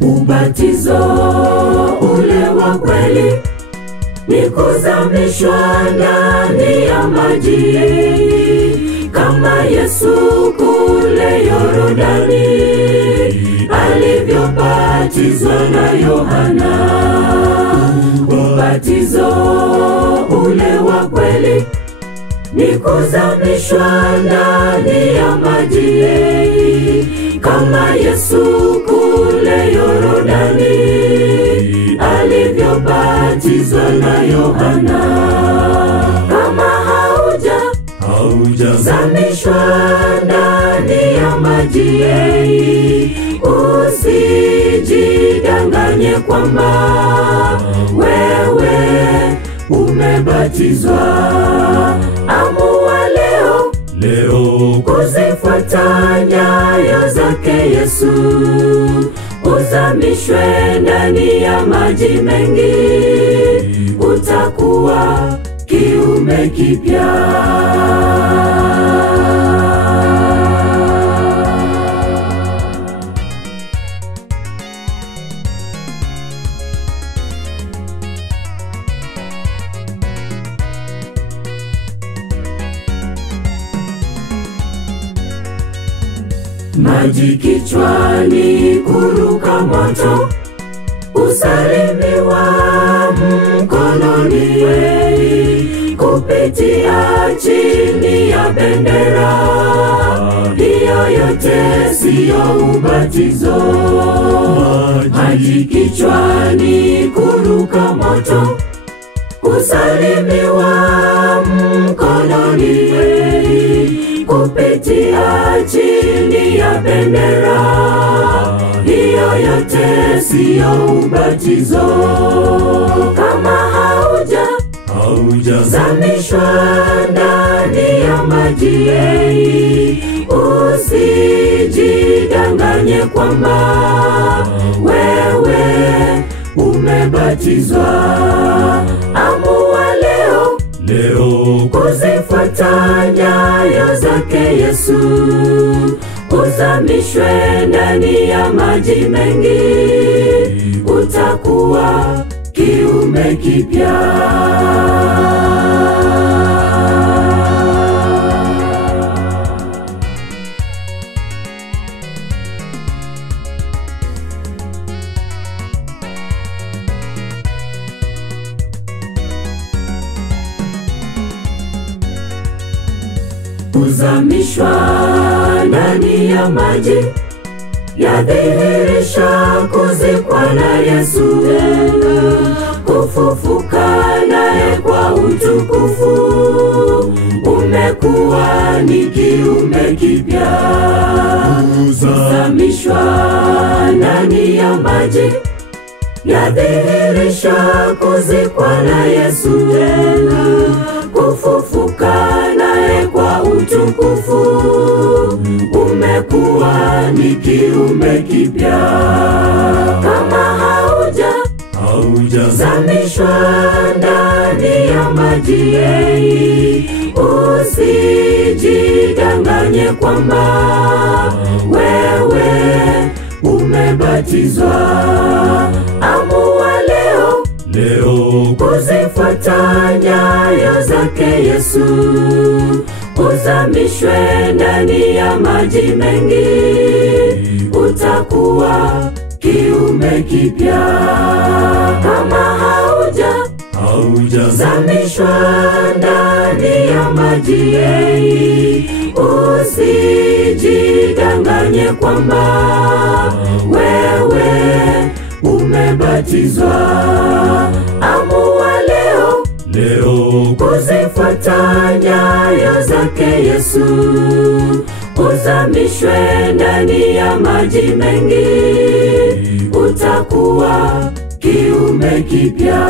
Ubatizo ule wa kweli ni kuzamishwa ndani ya maji, kama Yesu kule Yordani alivyobatizwa na Yohana. Ubatizo ule wa kweli ni kuzamishwa ndani ya maji, kama Yesu kule Yordani alivyobatizwa na Yohana. Kama haujazamishwa ndani ya maji, usijidanganye kwamba wewe umebatizwa. Amua leo kuzifuata nyayo zake Yesu, uzamishwe ndani ya maji mengi, utakuwa kiumbe kipya. Maji kichwani, kuruka moto, usalimiwa mkononi, kupitia chini ya bendera, hiyo yote siyo ubatizo. Maji kichwani, kuruka moto, usalimiwa mkononi, kupitia chini ya bendera, hiyo yote siyo ubatizo. Kama haujazamishwa ndani ya maji, usijidanganye kwamba wewe umebatizwa. Amua leo kuzifuata nyayo zake Yesu, uzamishwe ndani ya maji mengi, utakuwa kiumbe kipya. Kuzamishwa ndani ya maji yadhihirisha kuzikwa na Yesu, kufufuka naye kwa utukufu, umekuwa ni kiumbe kipya. Kuzamishwa ndani ya maji yadhihirisha kuzikwa na Yesu, kufufuka naye kwa utukufu, umekuwa ni kiumbe kipya. Kama haujazamishwa ndani ya maji, usijidanganye kwamba wewe umebatizwa. Amua leo kuzifuata nyayo zake Yesu, uzamishwe ndani ya maji mengi, utakuwa kiumbe kipya. Kama haujazamishwa ndani ya maji, usijidanganye kwamba wewe umebatizwa. Amua leo kuzifuata nyayo zake Yesu, uzamishwe ndani ya maji mengi, utakuwa kiumbe kipya.